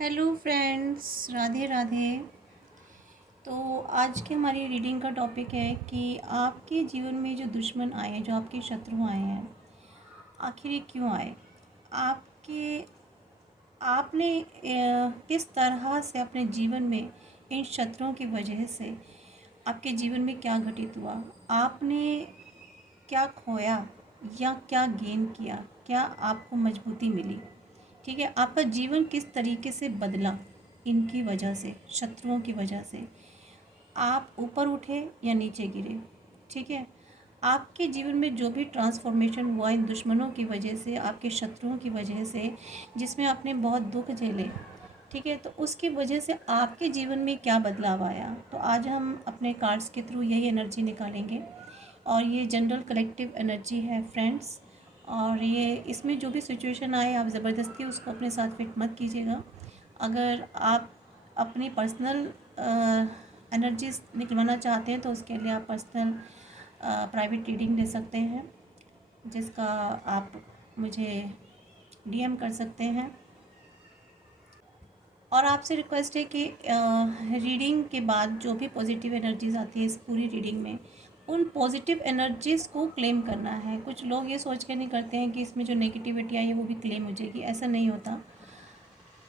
Hello friends, Radhe Radhe. तो आज की हमारी रीडिंग का टॉपिक है कि आपके जीवन में जो दुश्मन आए, जो आपके शत्रु आए हैं, आखिर ये क्यों आए? आपके आपने किस तरह से अपने जीवन में इन शत्रुओं की वजह से आपके जीवन में क्या घटित हुआ? आपने क्या खोया या क्या गेन किया? क्या आपको मजबूती मिली? ठीक है, आपका जीवन किस तरीके से बदला इनकी वजह से, शत्रुओं की वजह से? आप ऊपर उठे या नीचे गिरे? ठीक है, आपके जीवन में जो भी ट्रांसफॉर्मेशन हुआ इन दुश्मनों की वजह से, आपके शत्रुओं की वजह से, जिसमें आपने बहुत दुख झेले, ठीक है, तो उसकी वजह से आपके जीवन में क्या बदलाव आया? तो आज हम अपने कार्ड्स के थ्रू यही एनर्जी निकालेंगे। और ये जनरल कलेक्टिव एनर्जी है फ्रेंड्स। और ये इसमें जो भी सिचुएशन आए, आप ज़बरदस्ती उसको अपने साथ फिट मत कीजिएगा। अगर आप अपनी पर्सनल एनर्जीज निकलवाना चाहते हैं तो उसके लिए आप पर्सनल प्राइवेट रीडिंग ले सकते हैं, जिसका आप मुझे डीएम कर सकते हैं। और आपसे रिक्वेस्ट है कि रीडिंग के बाद जो भी पॉजिटिव एनर्जीज आती है इस पूरी रीडिंग में, उन पॉजिटिव एनर्जीज़ को क्लेम करना है। कुछ लोग ये सोच के नहीं करते हैं कि इसमें जो नेगेटिविटी आई है वो भी क्लेम हो जाएगी, ऐसा नहीं होता।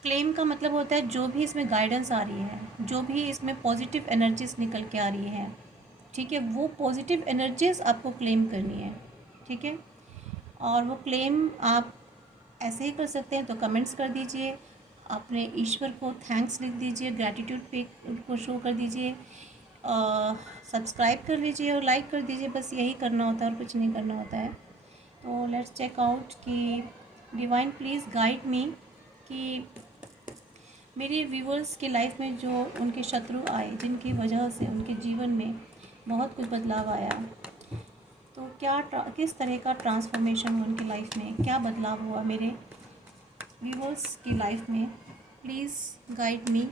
क्लेम का मतलब होता है जो भी इसमें गाइडेंस आ रही है, जो भी इसमें पॉजिटिव एनर्जीज निकल के आ रही है, ठीक है, वो पॉजिटिव एनर्जीज आपको क्लेम करनी है। ठीक है, और वो क्लेम आप ऐसे ही कर सकते हैं, तो कमेंट्स कर दीजिए, अपने ईश्वर को थैंक्स लिख दीजिए, ग्रैटिट्यूड पे उनको शो कर दीजिए, सब्सक्राइब कर लीजिए और लाइक कर दीजिए। बस यही करना होता है और कुछ नहीं करना होता है। तो लेट्स चेक आउट कि डिवाइन प्लीज़ गाइड मी कि मेरे व्यूवर्स के लाइफ में जो उनके शत्रु आए, जिनकी वजह से उनके जीवन में बहुत कुछ बदलाव आया, तो किस तरह का ट्रांसफॉर्मेशन हुआ उनकी लाइफ में, क्या बदलाव हुआ मेरे व्यूवर्स की लाइफ में? Please guide me.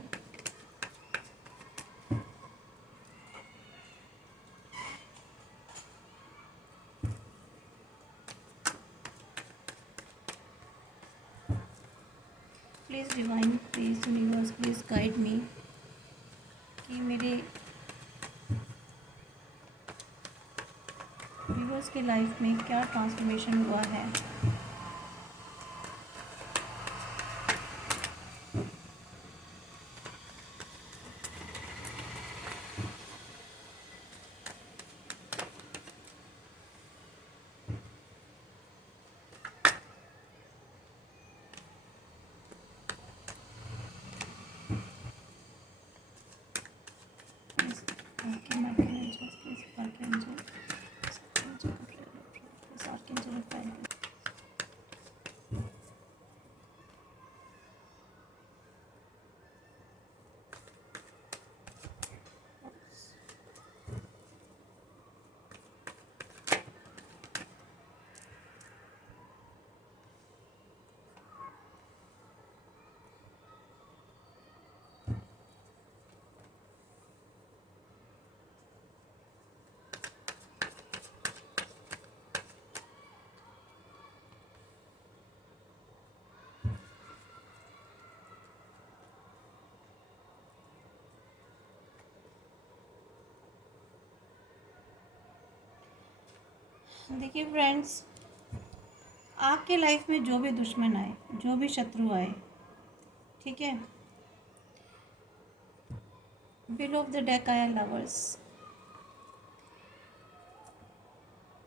Please divine, please universe, please guide me कि मेरे व्यूवर्स की लाइफ में क्या ट्रांसफॉर्मेशन हुआ है। देखिए फ्रेंड्स, आपके लाइफ में जो भी दुश्मन आए, जो भी शत्रु आए, ठीक है, बिलो ऑफ द डेक आया लवर्स।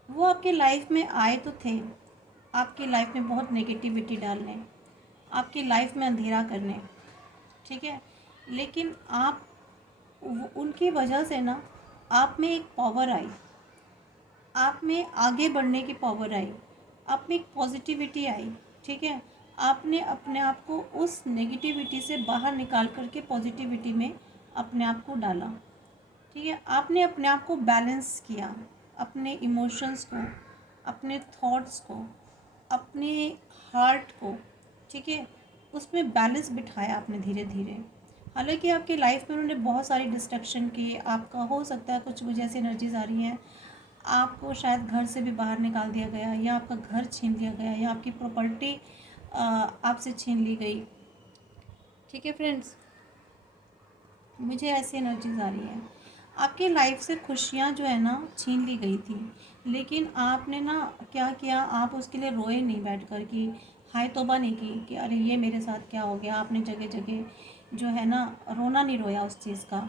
वो आपकी लाइफ में आए तो थे, आपकी लाइफ में बहुत नेगेटिविटी डालने, आपकी लाइफ में अंधेरा करने, ठीक है, लेकिन आप उनकी वजह से ना, आप में एक पावर आई, आप में आगे बढ़ने की पावर आई, आप में एक पॉजिटिविटी आई। ठीक है, आपने अपने आप को उस नेगेटिविटी से बाहर निकाल करके पॉजिटिविटी में अपने आप को डाला। ठीक है, आपने अपने आप को बैलेंस किया, अपने इमोशंस को, अपने थॉट्स को, अपने हार्ट को, ठीक है, उसमें बैलेंस बिठाया आपने धीरे धीरे। हालांकि आपकी लाइफ में उन्होंने बहुत सारी डिस्ट्रक्शन की, आपका हो सकता है कुछ मुझे ऐसी एनर्जीज आ रही हैं, आपको शायद घर से भी बाहर निकाल दिया गया, या आपका घर छीन लिया गया, या आपकी प्रॉपर्टी आपसे छीन ली गई, ठीक है फ्रेंड्स, मुझे ऐसी एनर्जीज आ रही है। आपकी लाइफ से खुशियाँ जो है ना छीन ली गई थी, लेकिन आपने ना क्या किया, आप उसके लिए रोए नहीं बैठ कर कि हाय तौबा नहीं की कि अरे ये मेरे साथ क्या हो गया। आपने जगह जगह जो है ना रोना नहीं रोया उस चीज़ का।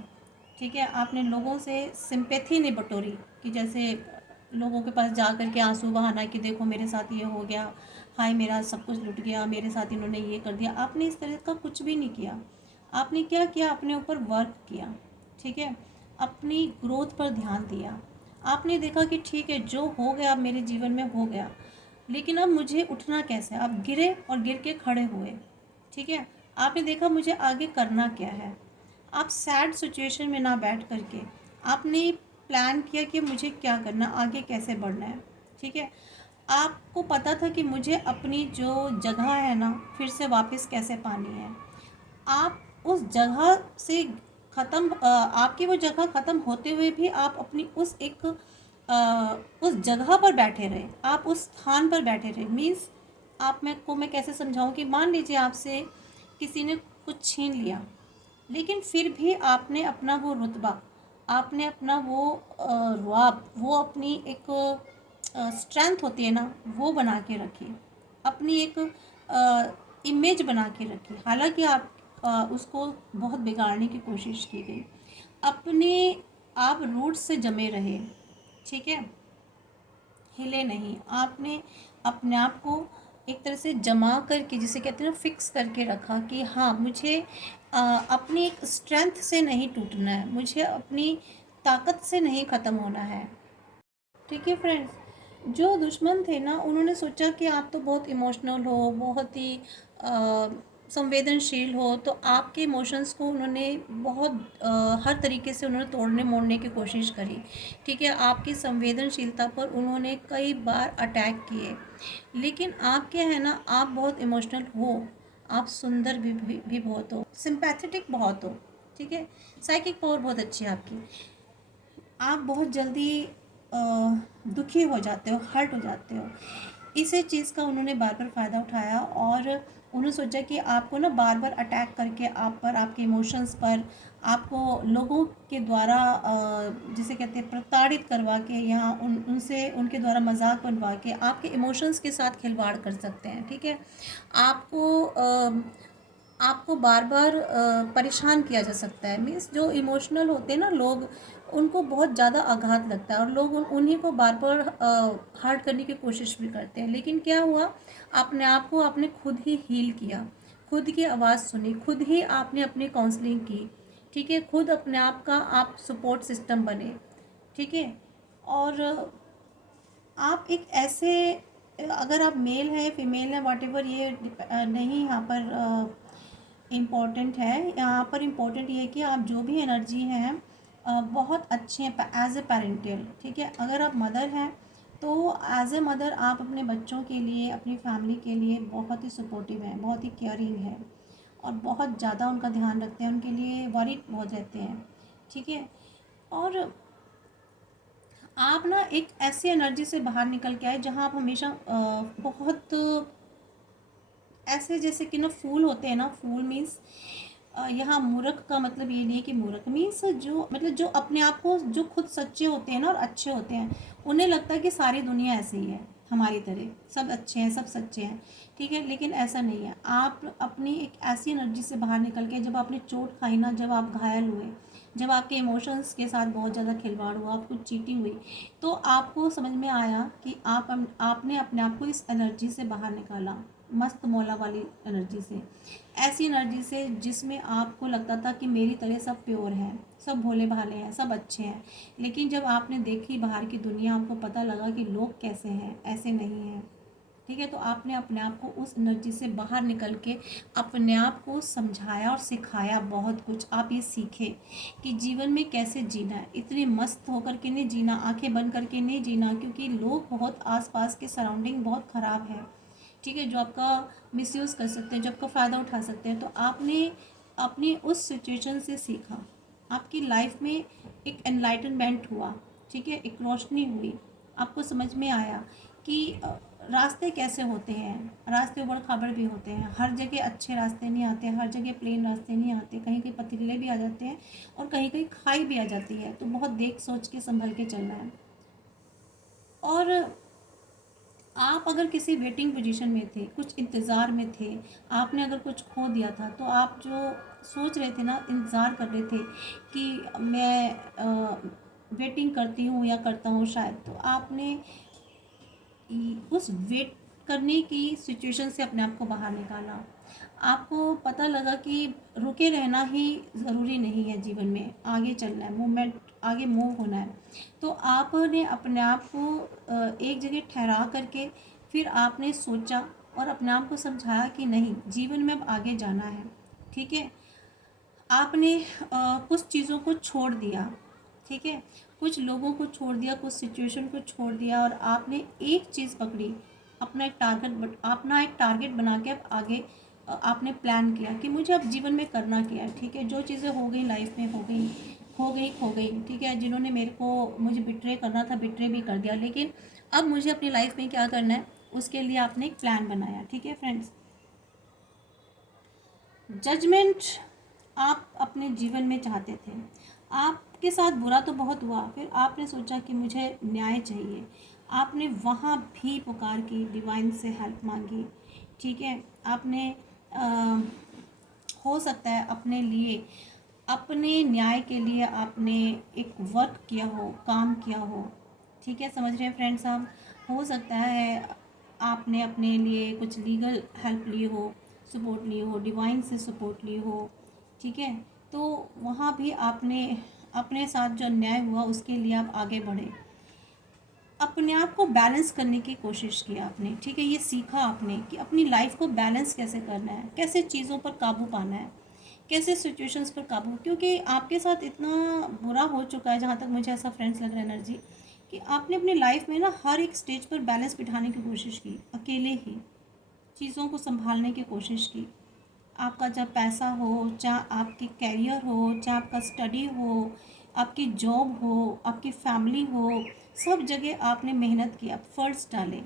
ठीक है, आपने लोगों से सिंपैथी नहीं बटोरी कि जैसे लोगों के पास जा कर के आंसू बहाना कि देखो मेरे साथ ये हो गया, हाय मेरा सब कुछ लुट गया, मेरे साथ इन्होंने ये कर दिया। आपने इस तरह का कुछ भी नहीं किया। आपने क्या किया, अपने ऊपर वर्क किया। ठीक है, अपनी ग्रोथ पर ध्यान दिया। आपने देखा कि ठीक है जो हो गया अब मेरे जीवन में हो गया, लेकिन अब मुझे उठना कैसे। आप गिरे और गिर के खड़े हुए। ठीक है, आपने देखा मुझे आगे करना क्या है। आप सैड सिचुएशन में ना बैठ करके आपने प्लान किया कि मुझे क्या करना, आगे कैसे बढ़ना है। ठीक है, आपको पता था कि मुझे अपनी जो जगह है ना फिर से वापस कैसे पानी है। आप उस जगह से ख़त्म, आपकी वो जगह ख़त्म होते हुए भी आप अपनी उस एक उस जगह पर बैठे रहे, आप उस स्थान पर बैठे रहे। मीन्स आप मैं कैसे समझाऊं कि मान लीजिए आपसे किसी ने कुछ छीन लिया, लेकिन फिर भी आपने अपना वो रुतबा, आपने अपना वो रुआब, वो अपनी एक स्ट्रेंथ होती है ना वो बना के रखी, अपनी एक इमेज बना के रखी। हालांकि आप उसको बहुत बिगाड़ने की कोशिश की गई, अपने आप रूट से जमे रहे। ठीक है, हिले नहीं। आपने अपने आप को एक तरह से जमा करके, जिसे कहते हैं ना फिक्स करके रखा कि हाँ मुझे अपनी एक स्ट्रेंथ से नहीं टूटना है, मुझे अपनी ताकत से नहीं ख़त्म होना है। ठीक है फ्रेंड्स, जो दुश्मन थे ना उन्होंने सोचा कि आप तो बहुत इमोशनल हो, बहुत ही संवेदनशील हो, तो आपके इमोशंस को उन्होंने बहुत हर तरीके से उन्होंने तोड़ने मोड़ने की कोशिश करी। ठीक है, आपकी संवेदनशीलता पर उन्होंने कई बार अटैक किए, लेकिन आप क्या है ना, आप बहुत इमोशनल हो, आप सुंदर भी बहुत हो, सिंपैथेटिक बहुत हो। ठीक है, साइकिक पावर बहुत अच्छी है आपकी। आप बहुत जल्दी दुखी हो जाते हो, हर्ट हो जाते हो। इसी चीज़ का उन्होंने बार बार फ़ायदा उठाया और उन्होंने सोचा कि आपको ना बार बार अटैक करके आप पर, आपके इमोशंस पर, आपको लोगों के द्वारा जिसे कहते हैं प्रताड़ित करवा के या उनसे उनके द्वारा मजाक बनवा के आपके इमोशंस के साथ खिलवाड़ कर सकते हैं। ठीक है, आपको आपको बार बार परेशान किया जा सकता है। मीन्स जो इमोशनल होते हैं ना लोग, उनको बहुत ज़्यादा आघात लगता है और लोग उन्हीं को बार बार हर्ट करने की कोशिश भी करते हैं। लेकिन क्या हुआ, अपने आप को आपने खुद ही हील किया, खुद की आवाज़ सुनी, खुद ही आपने अपनी काउंसलिंग की। ठीक है, खुद अपने आप का आप सपोर्ट सिस्टम बने। ठीक है, और आप एक ऐसे, अगर आप मेल है फीमेल है वाट एवर, ये नहीं यहाँ पर इम्पॉर्टेंट है। यहाँ पर इम्पॉर्टेंट ये है कि आप जो भी एनर्जी हैं बहुत अच्छे हैं एज ए पेरेंटियल। ठीक है, अगर आप मदर हैं तो एज ए मदर आप अपने बच्चों के लिए, अपनी फैमिली के लिए बहुत ही सपोर्टिव हैं, बहुत ही केयरिंग है और बहुत ज़्यादा उनका ध्यान रखते हैं, उनके लिए वरीड बहुत रहते हैं। ठीक है, और आप ना एक ऐसी एनर्जी से बाहर निकल के आए जहाँ आप हमेशा बहुत ऐसे, जैसे कि ना फूल होते हैं ना, फूल मीन्स यहाँ मूर्ख का मतलब ये नहीं है कि मूर्ख मीन्स जो मतलब जो अपने आप को, जो खुद सच्चे होते हैं ना और अच्छे होते हैं, उन्हें लगता है कि सारी दुनिया ऐसे ही है हमारी तरह, सब अच्छे हैं, सब सच्चे हैं। ठीक है, लेकिन ऐसा नहीं है। आप अपनी एक ऐसी एनर्जी से बाहर निकल के, जब आपने चोट खाई ना, जब आप घायल हुए, जब आपके इमोशंस के साथ बहुत ज़्यादा खिलवाड़ हुआ, आपको चीटिंग हुई, तो आपको समझ में आया कि आपने अपने आप को इस एनर्जी से बाहर निकाला, मस्त मौला वाली एनर्जी से, ऐसी एनर्जी से जिसमें आपको लगता था कि मेरी तरह सब प्योर हैं, सब भोले भाले हैं, सब अच्छे हैं। लेकिन जब आपने देखी बाहर की दुनिया, आपको पता लगा कि लोग कैसे हैं, ऐसे नहीं हैं। ठीक है, तो आपने अपने आप को उस एनर्जी से बाहर निकल के अपने आप को समझाया और सिखाया बहुत कुछ। आप ये सीखे कि जीवन में कैसे जीना है, इतने मस्त होकर के नहीं जीना, आंखें बंद करके नहीं जीना, क्योंकि लोग बहुत, आसपास के सराउंडिंग बहुत ख़राब है। ठीक है, जो आपका मिसयूज़ कर सकते हैं, जो आपका फ़ायदा उठा सकते हैं। तो आपने अपनी उस सिचुएशन से सीखा, आपकी लाइफ में एक एनलाइटनमेंट हुआ। ठीक है, एक रोशनी हुई, आपको समझ में आया कि रास्ते कैसे होते हैं, रास्ते ऊबड़ खाबड़ भी होते हैं, हर जगह अच्छे रास्ते नहीं आते, हर जगह प्लेन रास्ते नहीं आते, कहीं कहीं पथरीले भी आ जाते हैं और कहीं कहीं खाई भी आ जाती है। तो बहुत देख सोच के संभल के चलना है। और आप अगर किसी वेटिंग पोजीशन में थे, कुछ इंतज़ार में थे, आपने अगर कुछ खो दिया था, तो आप जो सोच रहे थे ना, इंतज़ार कर रहे थे कि मैं वेटिंग करती हूँ या करता हूँ शायद, तो आपने उस वेट करने की सिचुएशन से अपने आप को बाहर निकाला। आपको पता लगा कि रुके रहना ही ज़रूरी नहीं है, जीवन में आगे चलना है, मूवमेंट आगे मूव होना है। तो आपने अपने आप को एक जगह ठहरा करके फिर आपने सोचा और अपने आप को समझाया कि नहीं, जीवन में अब आगे जाना है। ठीक है, आपने कुछ चीज़ों को छोड़ दिया। ठीक है, कुछ लोगों को छोड़ दिया, कुछ सिचुएशन को छोड़ दिया और आपने एक चीज़ पकड़ी, अपना एक टारगेट बना के अब आगे आपने प्लान किया कि मुझे अब जीवन में करना क्या है। ठीक है, जो चीज़ें हो गई लाइफ में हो गई, खो गई। ठीक है, जिन्होंने मुझे बिट्रे करना था, बिट्रे भी कर दिया, लेकिन अब मुझे अपनी लाइफ में क्या करना है, उसके लिए आपने एक प्लान बनाया। ठीक है फ्रेंड्स, जजमेंट आप अपने जीवन में चाहते थे, आपके साथ बुरा तो बहुत हुआ, फिर आपने सोचा कि मुझे न्याय चाहिए। आपने वहाँ भी पुकार की, डिवाइन से हेल्प मांगी। ठीक है, आपने हो सकता है अपने लिए, अपने न्याय के लिए आपने एक वर्क किया हो, काम किया हो। ठीक है, समझ रहे हैं फ्रेंड्स आप। हो सकता है आपने अपने लिए कुछ लीगल हेल्प ली हो, सपोर्ट ली हो, डिवाइन से सपोर्ट ली हो। ठीक है, तो वहाँ भी आपने अपने साथ जो अन्याय हुआ उसके लिए आप आगे बढ़े, अपने आप को बैलेंस करने की कोशिश की आपने। ठीक है, ये सीखा आपने कि अपनी लाइफ को बैलेंस कैसे करना है, कैसे चीज़ों पर काबू पाना है, कैसे सिचुएशंस पर काबू, क्योंकि आपके साथ इतना बुरा हो चुका है, जहाँ तक मुझे ऐसा फ्रेंड्स लग रहा है एनर्जी, कि आपने अपनी लाइफ में ना हर एक स्टेज पर बैलेंस बिठाने की कोशिश की, अकेले ही चीज़ों को संभालने की कोशिश की। आपका चाहे पैसा हो, चाहे आपकी कैरियर हो, चाहे आपका स्टडी हो, आपकी जॉब हो, आपकी फैमिली हो, सब जगह आपने मेहनत की, आप फर्ज डाले।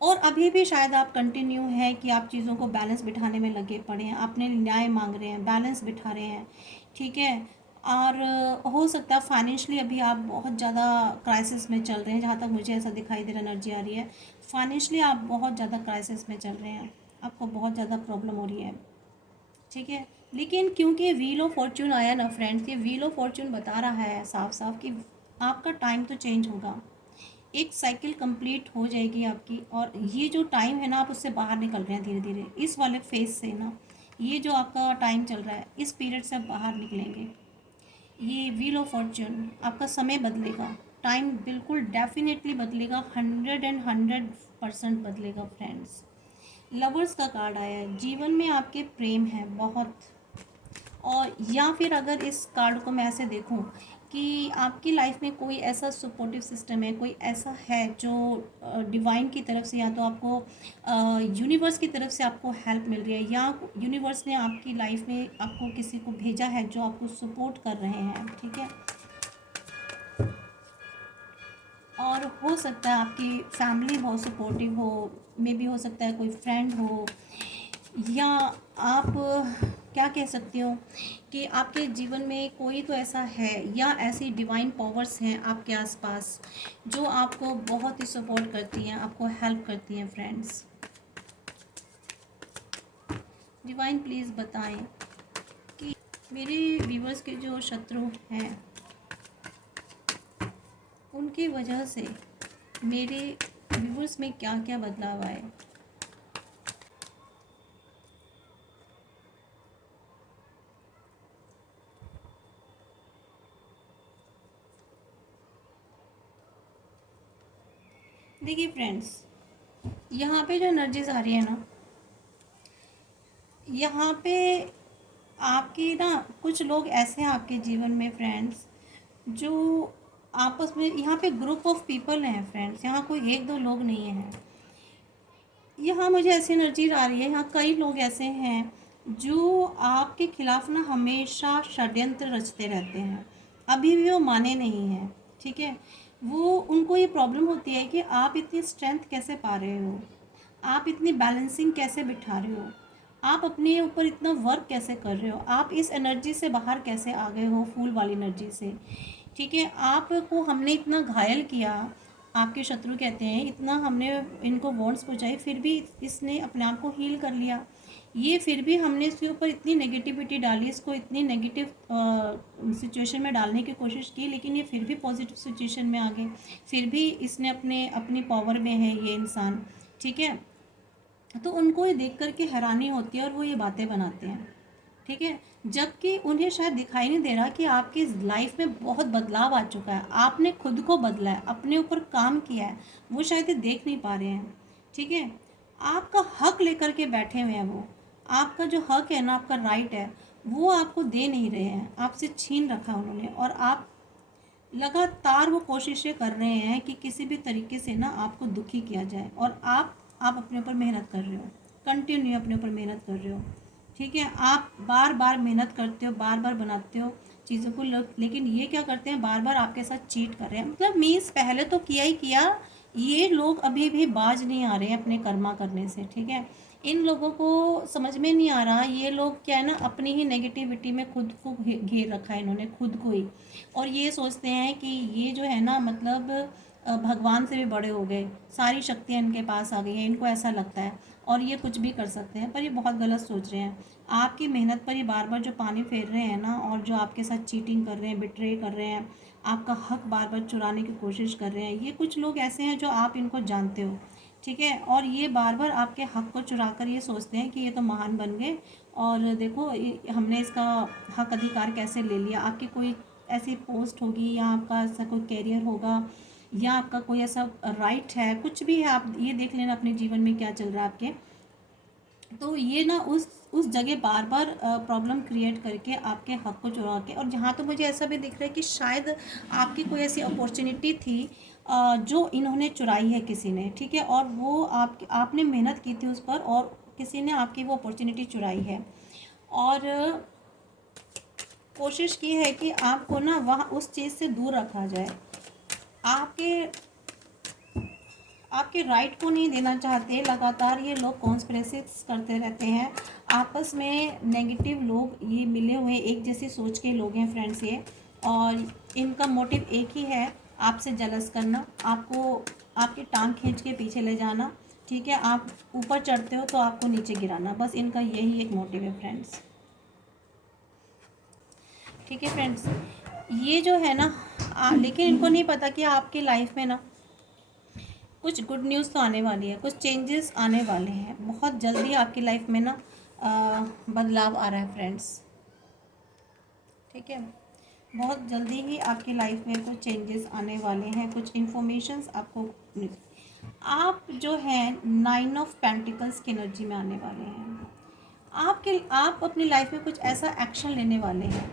और अभी भी शायद आप कंटिन्यू है कि आप चीज़ों को बैलेंस बिठाने में लगे पड़े हैं, अपने न्याय मांग रहे हैं, बैलेंस बिठा रहे हैं। ठीक है, और हो सकता है फाइनेंशियली अभी आप बहुत ज़्यादा क्राइसिस में चल रहे हैं, जहाँ तक मुझे ऐसा दिखाई दे रहा, एनर्जी आ रही है। फाइनेंशियली आप बहुत ज़्यादा क्राइसिस में चल रहे हैं, आपको बहुत ज़्यादा प्रॉब्लम हो रही है। ठीक है, लेकिन क्योंकि व्हील ऑफ फॉर्च्यून आया ना फ्रेंड्स, ये व्हील ऑफ फॉर्च्यून बता रहा है साफ साफ कि आपका टाइम तो चेंज होगा, एक साइकिल कंप्लीट हो जाएगी आपकी, और ये जो टाइम है ना, आप उससे बाहर निकल रहे हैं धीरे धीरे, इस वाले फेज से ना, ये जो आपका टाइम चल रहा है, इस पीरियड से आप बाहर निकलेंगे। ये व्हील ऑफ फॉर्च्यून, आपका समय बदलेगा, टाइम बिल्कुल डेफिनेटली बदलेगा, 100% बदलेगा फ्रेंड्स। लवर्स का कार्ड आया है, जीवन में आपके प्रेम है बहुत। और या फिर अगर इस कार्ड को मैं ऐसे देखूं कि आपकी लाइफ में कोई ऐसा सपोर्टिव सिस्टम है, कोई ऐसा है जो डिवाइन की तरफ से, या तो आपको यूनिवर्स की तरफ से आपको हेल्प मिल रही है, या यूनिवर्स ने आपकी लाइफ में आपको किसी को भेजा है जो आपको सपोर्ट कर रहे हैं। ठीक है, और हो सकता है आपकी फैमिली बहुत सपोर्टिव हो, मे बी हो सकता है कोई फ्रेंड हो, या आप क्या कह सकते हो कि आपके जीवन में कोई तो ऐसा है, या ऐसी डिवाइन पावर्स हैं आपके आसपास जो आपको बहुत ही सपोर्ट करती हैं, आपको हेल्प करती हैं फ्रेंड्स। डिवाइन प्लीज़ बताएं कि मेरे व्यूवर्स के जो शत्रु हैं, उनकी वजह से मेरे व्यूवर्स में क्या क्या बदलाव आए। देखिए फ्रेंड्स, यहाँ पे जो एनर्जीज आ रही है ना, यहाँ पे आपके ना कुछ लोग ऐसे हैं आपके जीवन में फ्रेंड्स, जो आपस में, यहाँ पे ग्रुप ऑफ पीपल हैं फ्रेंड्स, यहाँ कोई एक दो लोग नहीं हैं। यहाँ मुझे ऐसी एनर्जी आ रही है, यहाँ कई लोग ऐसे हैं जो आपके खिलाफ ना हमेशा षड्यंत्र रचते रहते हैं, अभी भी वो माने नहीं हैं। ठीक है, वो उनको ये प्रॉब्लम होती है कि आप इतनी स्ट्रेंथ कैसे पा रहे हो, आप इतनी बैलेंसिंग कैसे बिठा रहे हो, आप अपने ऊपर इतना वर्क कैसे कर रहे हो, आप इस एनर्जी से बाहर कैसे आ गए हो, फूल वाली एनर्जी से। ठीक है, आपको हमने इतना घायल किया, आपके शत्रु कहते हैं, इतना हमने इनको वॉन्ट्स पहुँचाई, फिर भी इसने अपने आप को हील कर लिया। ये फिर भी हमने इसके ऊपर इतनी नेगेटिविटी डाली, इसको इतनी नेगेटिव सिचुएशन में डालने की कोशिश की, लेकिन ये फिर भी पॉजिटिव सिचुएशन में आ गए। फिर भी इसने अपनी पावर में है ये इंसान। ठीक है, तो उनको ये देख कर के हैरानी होती है और वो ये बातें बनाते हैं। ठीक है, जबकि उन्हें शायद दिखाई नहीं दे रहा कि आपकी लाइफ में बहुत बदलाव आ चुका है, आपने खुद को बदला है, अपने ऊपर काम किया है, वो शायद ये देख नहीं पा रहे हैं। ठीक है, आपका हक लेकर के बैठे हुए हैं वो, आपका जो हक है ना, आपका राइट है, वो आपको दे नहीं रहे हैं, आपसे छीन रखा उन्होंने। और आप लगातार वो कोशिशें कर रहे हैं कि किसी भी तरीके से ना आपको दुखी किया जाए, और आप अपने ऊपर मेहनत कर रहे हो, कंटिन्यू अपने ऊपर मेहनत कर रहे हो। ठीक है, आप बार बार मेहनत करते हो, बार बार बनाते हो चीज़ों को, लेकिन ये क्या करते हैं, बार बार आपके साथ चीट कर रहे हैं। मतलब मीन्स पहले तो किया ही किया, ये लोग अभी भी बाज नहीं आ रहे हैं अपने कर्मा करने से। ठीक है, इन लोगों को समझ में नहीं आ रहा, ये लोग क्या है ना, अपनी ही नेगेटिविटी में खुद को घेर रखा है इन्होंने, खुद को ही। और ये सोचते हैं कि ये जो है ना, मतलब भगवान से भी बड़े हो गए, सारी शक्तियाँ इनके पास आ गई हैं, इनको ऐसा लगता है, और ये कुछ भी कर सकते हैं। पर ये बहुत गलत सोच रहे हैं। आपकी मेहनत पर ये बार बार जो पानी फेर रहे हैं ना, और जो आपके साथ चीटिंग कर रहे हैं, बिट्रे कर रहे हैं, आपका हक बार बार चुराने की कोशिश कर रहे हैं, ये कुछ लोग ऐसे हैं जो आप इनको जानते हो। ठीक है, और ये बार बार आपके हक को चुरा कर ये सोचते हैं कि ये तो महान बन गए, और देखो हमने इसका हक अधिकार कैसे ले लिया। आपकी कोई ऐसी पोस्ट होगी, या आपका ऐसा कोई कैरियर होगा, या आपका कोई ऐसा राइट है, कुछ भी है, आप ये देख लेना अपने जीवन में क्या चल रहा है आपके। तो ये ना उस जगह बार बार प्रॉब्लम क्रिएट करके आपके हक को चुरा के, और जहाँ तो मुझे ऐसा भी दिख रहा है कि शायद आपकी कोई ऐसी अपॉर्चुनिटी थी जो इन्होंने चुराई है किसी ने। ठीक है, और वो आपने मेहनत की थी उस पर, और किसी ने आपकी वो अपॉर्चुनिटी चुराई है, और कोशिश की है कि आपको ना वहाँ उस चीज़ से दूर रखा जाए। आपके आपके राइट को नहीं देना चाहते, लगातार ये लोग कॉन्स्पिरेसीज करते रहते हैं, आपस में नेगेटिव लोग, ये मिले हुए एक जैसी सोच के लोग हैं फ्रेंड्स ये। और इनका मोटिव एक ही है, आपसे जलस करना, आपको आपकी टांग खींच के पीछे ले जाना। ठीक है, आप ऊपर चढ़ते हो तो आपको नीचे गिराना, बस इनका यही एक मोटिव है फ्रेंड्स। ठीक है फ्रेंड्स, ये जो है ना, लेकिन इनको नहीं पता कि आपकी लाइफ में ना कुछ गुड न्यूज़ तो आने वाली है, कुछ चेंजेस आने वाले हैं बहुत जल्दी आपकी लाइफ में ना, बदलाव आ रहा है फ्रेंड्स। ठीक है, बहुत जल्दी ही आपकी लाइफ में कुछ चेंजेस आने वाले हैं, कुछ इन्फॉर्मेशंस आपको आप जो है 9 ऑफ पेंटिकल्स की एनर्जी में आने वाले हैं। आप अपनी लाइफ में कुछ ऐसा एक्शन लेने वाले हैं,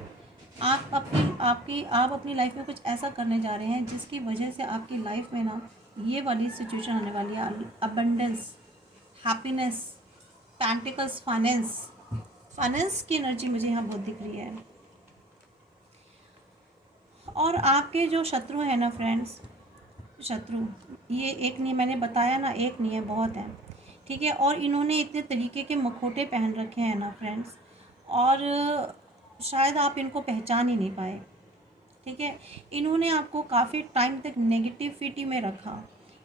आप अपनी लाइफ में कुछ ऐसा करने जा रहे हैं जिसकी वजह से आपकी लाइफ में ना ये वाली सिचुएशन आने वाली है, abundance, happiness, pentacles, finance. Finance की एनर्जी मुझे यहाँ बहुत दिख रही है। और आपके जो शत्रु हैं ना फ्रेंड्स, शत्रु ये एक नहीं, मैंने बताया ना, एक नहीं है, बहुत है। ठीक है, और इन्होंने इतने तरीके के मुखौटे पहन रखे हैं ना फ्रेंड्स, और शायद आप इनको पहचान ही नहीं पाए। ठीक है, इन्होंने आपको काफ़ी टाइम तक नेगेटिविटी में रखा,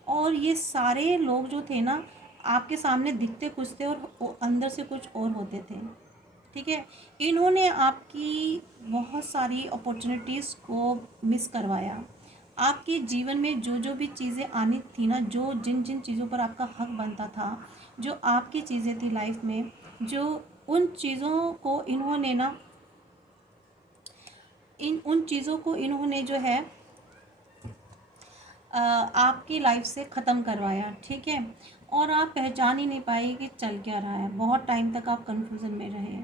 और ये सारे लोग जो थे ना, आपके सामने दिखते कुछ थे और अंदर से कुछ और होते थे। ठीक है, इन्होंने आपकी बहुत सारी अपॉर्चुनिटीज़ को मिस करवाया। आपके जीवन में जो जो भी चीज़ें आनी थी ना, जो जिन जिन चीज़ों पर आपका हक बनता था, जो आपकी चीज़ें थी लाइफ में, जो उन चीज़ों को इन्होंने ना, उन चीज़ों को इन्होंने जो है आपकी लाइफ से ख़त्म करवाया। ठीक है, और आप पहचान ही नहीं पाए कि चल क्या रहा है, बहुत टाइम तक आप कंफ्यूजन में रहे,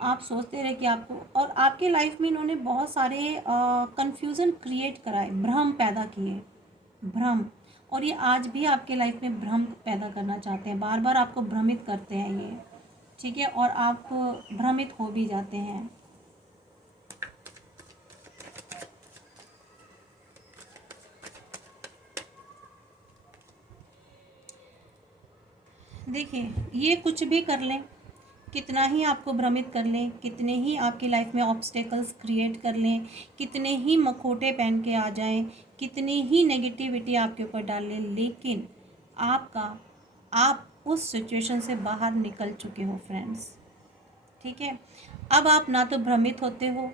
आप सोचते रहे कि आपको, और आपकी लाइफ में इन्होंने बहुत सारे कंफ्यूजन क्रिएट कराए, भ्रम पैदा किए, भ्रम। और ये आज भी आपके लाइफ में भ्रम पैदा करना चाहते हैं, बार बार आपको भ्रमित करते हैं ये। ठीक है, और आप भ्रमित हो भी जाते हैं। देखिए, ये कुछ भी कर लें, कितना ही आपको भ्रमित कर लें, कितने ही आपकी लाइफ में ऑब्स्टेकल्स क्रिएट कर लें, कितने ही मखोटे पहन के आ जाएं, कितनी ही नेगेटिविटी आपके ऊपर डाल लें, लेकिन आपका आप उस सिचुएशन से बाहर निकल चुके हो फ्रेंड्स। ठीक है, अब आप ना तो भ्रमित होते हो,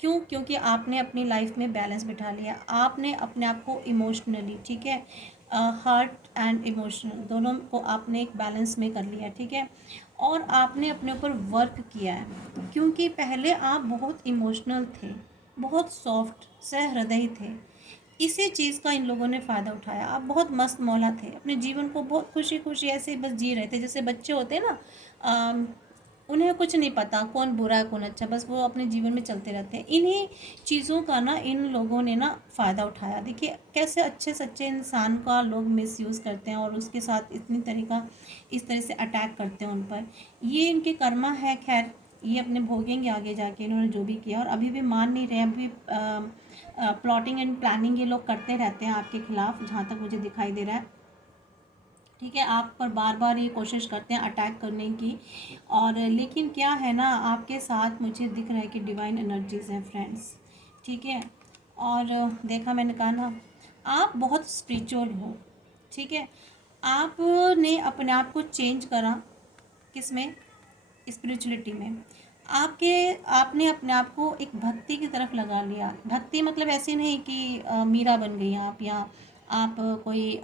क्यों? क्योंकि आपने अपनी लाइफ में बैलेंस बिठा लिया, आपने अपने आप को इमोशनली, ठीक है, हार्ट एंड इमोशनल दोनों को आपने एक बैलेंस में कर लिया, ठीक है, और आपने अपने ऊपर वर्क किया है, क्योंकि पहले आप बहुत इमोशनल थे, बहुत सॉफ्ट सहृदय थे। इसी चीज़ का इन लोगों ने फ़ायदा उठाया। आप बहुत मस्त मौला थे, अपने जीवन को बहुत खुशी खुशी ऐसे बस जी रहे थे, जैसे बच्चे होते हैं ना, उन्हें कुछ नहीं पता कौन बुरा है कौन अच्छा, बस वो अपने जीवन में चलते रहते हैं। इन्हीं चीज़ों का ना इन लोगों ने ना फ़ायदा उठाया। देखिए कैसे अच्छे सच्चे इंसान का लोग मिसयूज़ करते हैं और उसके साथ इस तरह से अटैक करते हैं उन पर। ये इनके कर्मा है, खैर ये अपने भोगेंगे आगे जाके, इन्होंने जो भी किया, और अभी भी मान नहीं रहे हैं। अभी प्लॉटिंग एंड प्लानिंग ये लोग करते रहते हैं आपके खिलाफ, जहाँ तक मुझे दिखाई दे रहा है। ठीक है, आप पर बार बार ये कोशिश करते हैं अटैक करने की, और लेकिन क्या है ना, आपके साथ मुझे दिख रहा है कि डिवाइन एनर्जीज हैं फ्रेंड्स। ठीक है, और देखा मैंने कहा ना, आप बहुत स्पिरिचुअल हो। ठीक है, आपने अपने आप को चेंज करा, किस में? स्पिरिचुअलिटी में। आपके आपने अपने आप को एक भक्ति की तरफ लगा लिया। भक्ति मतलब ऐसे नहीं कि मीरा बन गई आप, या आप कोई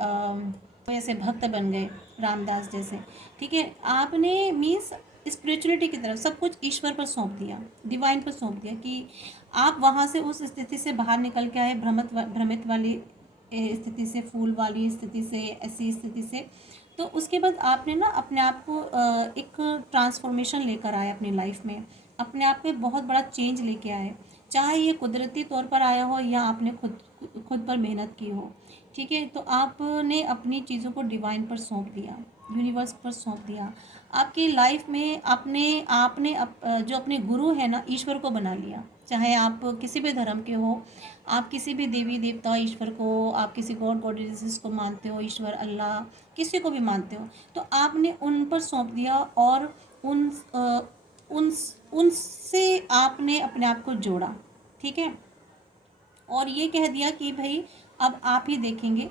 ऐसे भक्त बन गए रामदास जैसे। ठीक है, आपने मीन्स स्पिरिचुअलिटी की तरफ सब कुछ ईश्वर पर सौंप दिया, डिवाइन पर सौंप दिया, कि आप वहाँ से उस स्थिति से बाहर निकल के आए, भ्रमित वाली स्थिति से, फूल वाली स्थिति से, ऐसी स्थिति से। तो उसके बाद आपने ना अपने आप को एक ट्रांसफॉर्मेशन लेकर आए अपनी लाइफ में, अपने आप में बहुत बड़ा चेंज लेके आए, चाहे ये कुदरती तौर पर आया हो या आपने खुद पर मेहनत की हो। ठीक है, तो आपने अपनी चीज़ों को डिवाइन पर सौंप दिया, यूनिवर्स पर सौंप दिया। आपकी लाइफ में जो अपने गुरु है ना, ईश्वर को बना लिया। चाहे आप किसी भी धर्म के हो, आप किसी भी देवी देवता ईश्वर को, आप किसी गॉड गॉडेसेस को मानते हो, ईश्वर अल्लाह किसी को भी मानते हो, तो आपने उन पर सौंप दिया, और उन उन उनसे आपने अपने आप को जोड़ा। ठीक है, और ये कह दिया कि भाई अब आप ही देखेंगे,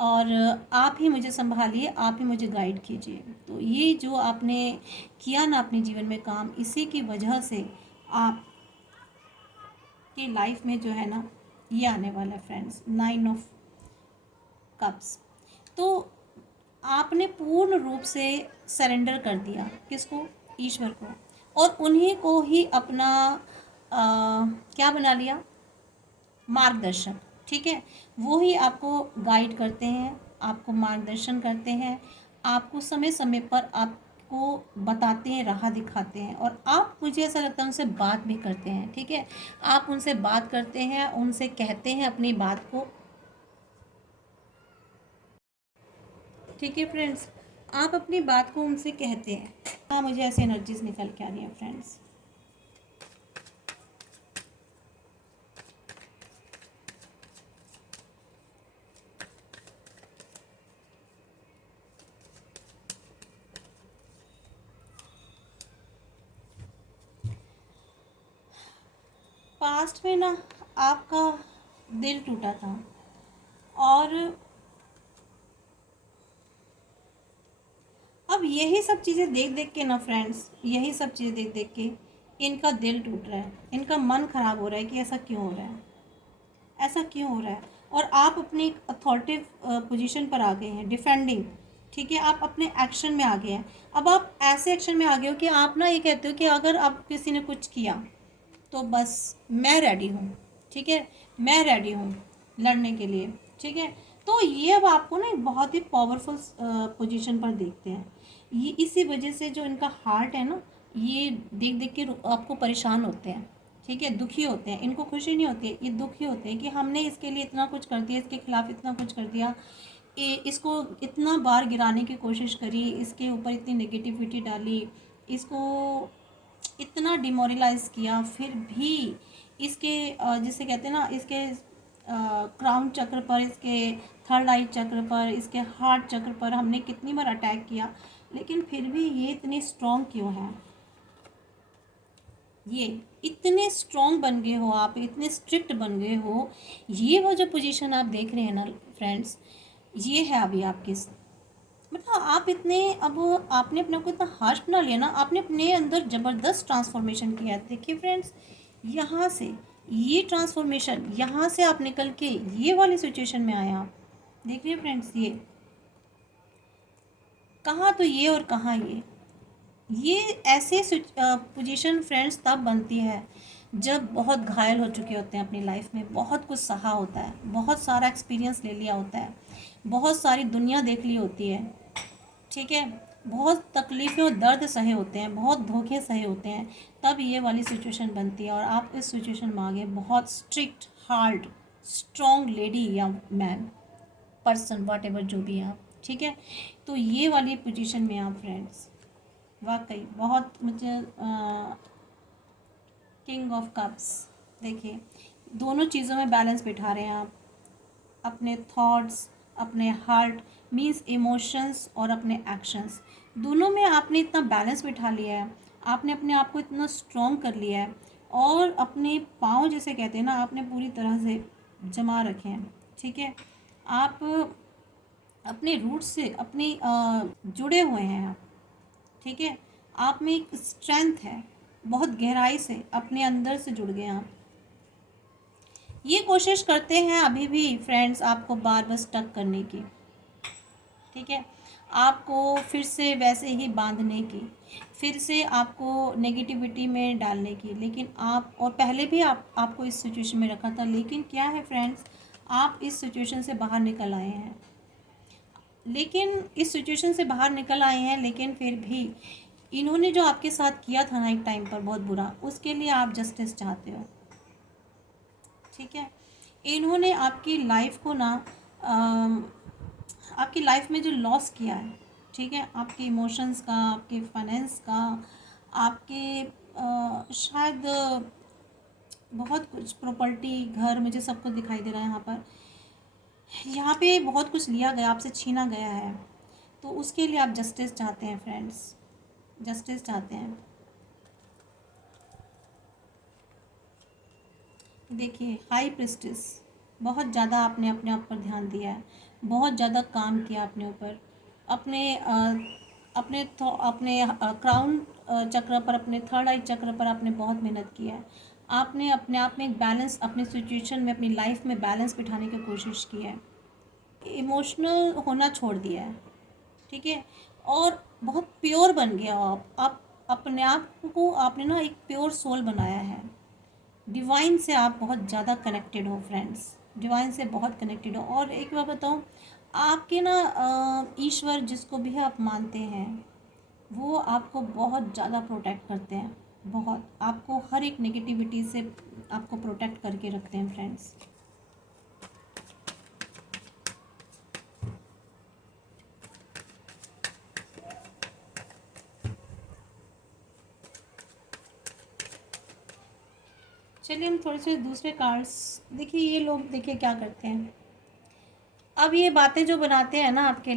और आप ही मुझे संभालिए, आप ही मुझे गाइड कीजिए। तो ये जो आपने किया ना अपने जीवन में काम, इसी की वजह से आप की लाइफ में जो है ना, ये आने वाला है फ्रेंड्स, 9 ऑफ कप्स। तो आपने पूर्ण रूप से सरेंडर कर दिया, किसको? ईश्वर को, और उन्हीं को ही अपना क्या बना लिया? मार्गदर्शक। ठीक है, वो ही आपको गाइड करते हैं, आपको मार्गदर्शन करते हैं, आपको समय समय पर आपको बताते हैं, राह दिखाते हैं, और आप, मुझे ऐसा लगता है, उनसे बात भी करते हैं। ठीक है, आप उनसे बात करते हैं, उनसे कहते हैं अपनी बात को। ठीक है फ्रेंड्स, आप अपनी बात को उनसे कहते हैं। हाँ, मुझे ऐसी एनर्जीज निकल के आ रही हैं फ्रेंड्स। पास्ट में ना आपका दिल टूटा था, और अब यही सब चीज़ें देख देख के ना फ्रेंड्स, यही सब चीज़ें देख देख के इनका दिल टूट रहा है, इनका मन खराब हो रहा है कि ऐसा क्यों हो रहा है, ऐसा क्यों हो रहा है। और आप अपनी एक अथॉरिटिव पोजीशन पर आ गए हैं, डिफेंडिंग। ठीक है, आप अपने एक्शन में आ गए हैं। अब आप ऐसे एक्शन में आ गए हो कि आप ना ये कहते हो कि अगर आप किसी ने कुछ किया तो बस मैं रेडी हूँ। ठीक है, मैं रेडी हूँ लड़ने के लिए। ठीक है, तो ये अब आपको ना एक बहुत ही पावरफुल पोजीशन पर देखते हैं। ये इसी वजह से जो इनका हार्ट है ना, ये देख देख के आपको परेशान होते हैं। ठीक है, दुखी होते हैं, इनको खुशी नहीं होती है, ये दुखी होते हैं कि हमने इसके लिए इतना कुछ कर दिया, इसके खिलाफ इतना कुछ कर दिया, इसको इतना बार गिराने की कोशिश करी, इसके ऊपर इतनी नेगेटिविटी डाली, इसको इतना डिमोरलाइज किया, फिर भी इसके जिसे कहते हैं ना, इसके क्राउन चक्र पर, इसके थर्ड आई चक्र पर, इसके हार्ट चक्र पर हमने कितनी बार अटैक किया, लेकिन फिर भी ये इतने स्ट्रॉन्ग क्यों हैं? ये इतने स्ट्रॉन्ग बन गए हो आप, इतने स्ट्रिक्ट बन गए हो। ये वो जो पोजीशन आप देख रहे हैं ना फ्रेंड्स, ये है अभी आपके, मतलब आप इतने, अब आपने अपने को इतना हार्श बना लिया ना, आपने अपने अंदर ज़बरदस्त ट्रांसफॉर्मेशन किया है। देखिए फ्रेंड्स, यहाँ से ये ट्रांसफॉर्मेशन, यहाँ से आप निकल के ये वाली सिचुएशन में आए आप। देखिए फ्रेंड्स, ये कहाँ तो ये और कहाँ ये ऐसे पोजीशन फ्रेंड्स तब बनती है जब बहुत घायल हो चुके होते हैं अपनी लाइफ में, बहुत कुछ सहा होता है, बहुत सारा एक्सपीरियंस ले लिया होता है, बहुत सारी दुनिया देख ली होती है, ठीक है, बहुत तकलीफ़ें और दर्द सहे होते हैं, बहुत धोखे सहे होते हैं, तब ये वाली सिचुएशन बनती है। और आप इस सिचुएशन में आ गए, बहुत स्ट्रिक्ट, हार्ड, स्ट्रॉन्ग लेडी या मैन, पर्सन, वाट एवर जो भी आप, ठीक है। तो ये वाली पोजीशन में आप फ्रेंड्स, वाकई बहुत मुझे किंग ऑफ कप्स, देखिए दोनों चीज़ों में बैलेंस बिठा रहे हैं आप, अपने थॉट्स, अपने हार्ट मीन्स इमोशंस और अपने एक्शंस, दोनों में आपने इतना बैलेंस बिठा लिया है, आपने अपने आप को इतना स्ट्रॉन्ग कर लिया है, और अपने पाँव जिसे कहते हैं ना, आपने पूरी तरह से जमा रखे हैं, ठीक है। आप अपने रूट से अपने जुड़े हुए हैं आप, ठीक है। आप में एक स्ट्रेंथ है, बहुत गहराई से अपने अंदर से जुड़ गए आप। ये कोशिश करते हैं अभी भी फ्रेंड्स आपको बार बार स्टक करने की, ठीक है, आपको फिर से वैसे ही बांधने की, फिर से आपको नेगेटिविटी में डालने की। लेकिन आप, और पहले भी आपको इस सिचुएशन में रखा था, लेकिन क्या है फ्रेंड्स, आप इस सिचुएशन से बाहर निकल आए हैं, लेकिन इस सिचुएशन से बाहर निकल आए हैं, लेकिन फिर भी इन्होंने जो आपके साथ किया था ना एक टाइम पर बहुत बुरा, उसके लिए आप जस्टिस चाहते हो, ठीक है। इन्होंने आपकी लाइफ को ना, आपकी लाइफ में जो लॉस किया है, ठीक है, आपके इमोशंस का, आपके फाइनेंस का, आपके शायद बहुत कुछ, प्रॉपर्टी, घर, मुझे सब कुछ दिखाई दे रहा है यहाँ पर, यहाँ पे बहुत कुछ लिया गया, आपसे छीना गया है, तो उसके लिए आप जस्टिस चाहते हैं फ्रेंड्स, जस्टिस चाहते हैं। देखिए हाई प्रिस्टिस, बहुत ज़्यादा आपने अपने आप पर ध्यान दिया है, बहुत ज़्यादा काम किया अपने ऊपर, अपने अपने क्राउन चक्र पर, अपने थर्ड आई चक्र पर आपने बहुत मेहनत किया है, आपने अपने आप में एक बैलेंस, अपनी सिचुएशन में, अपनी लाइफ में बैलेंस बिठाने की कोशिश की है, इमोशनल होना छोड़ दिया है, ठीक है, और बहुत प्योर बन गया हो आप अपने आप को आपने ना एक प्योर सोल बनाया है, डिवाइन से आप बहुत ज़्यादा कनेक्टेड हो फ्रेंड्स, डिवाइन से बहुत कनेक्टेड हो। और एक बार बताऊँ, आपके ना ईश्वर जिसको भी आप मानते हैं, वो आपको बहुत ज़्यादा प्रोटेक्ट करते हैं, बहुत, आपको हर एक नेगेटिविटी से आपको प्रोटेक्ट करके रखते हैं फ्रेंड्स। चलिए हम थोड़े से दूसरे कार्ड्स देखिए। ये लोग देखिए क्या करते हैं, अब ये बातें जो बनाते हैं ना आपके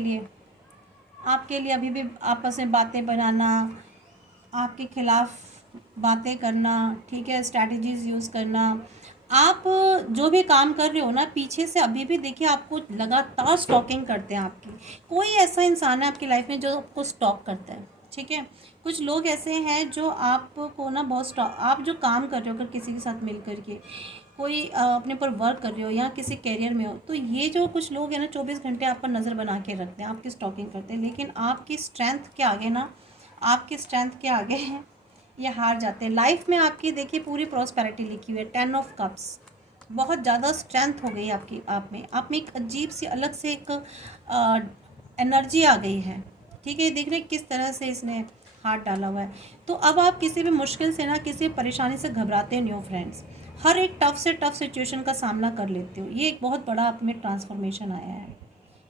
लिए अभी भी आपस में बातें बनाना, आपके खिलाफ बातें करना, ठीक है, स्ट्रैटेजीज यूज़ करना, आप जो भी काम कर रहे हो ना, पीछे से अभी भी देखिए आपको लगातार स्टॉकिंग करते हैं आपकी। कोई ऐसा इंसान है आपकी लाइफ में जो आपको स्टॉक करता है, ठीक है। कुछ लोग ऐसे हैं जो आपको ना बहुत स्टॉक, आप जो काम कर रहे हो अगर किसी के साथ मिल करके, कोई अपने पर वर्क कर रहे हो या किसी कैरियर में हो, तो ये जो कुछ लोग हैं ना 24 घंटे आप पर नज़र बना के रखते हैं, आपकी स्टॉकिंग करते हैं, लेकिन आपकी स्ट्रेंथ के आगे ना, आपकी स्ट्रेंथ के आगे हैं ये हार जाते हैं। लाइफ में आपकी देखिए पूरी प्रॉस्पेरिटी लिखी हुई है, 10 ऑफ कप्स, बहुत ज़्यादा स्ट्रेंथ हो गई आपकी, आप में एक अजीब सी अलग से एक एनर्जी आ गई है, ठीक है। देख रहे किस तरह से इसने हाथ डाला हुआ है। तो अब आप किसी भी मुश्किल से ना, किसी परेशानी से घबराते नहीं हो फ्रेंड्स, हर एक टफ से टफ सिचुएशन का सामना कर लेते हो, ये एक बहुत बड़ा आप में ट्रांसफॉर्मेशन आया है,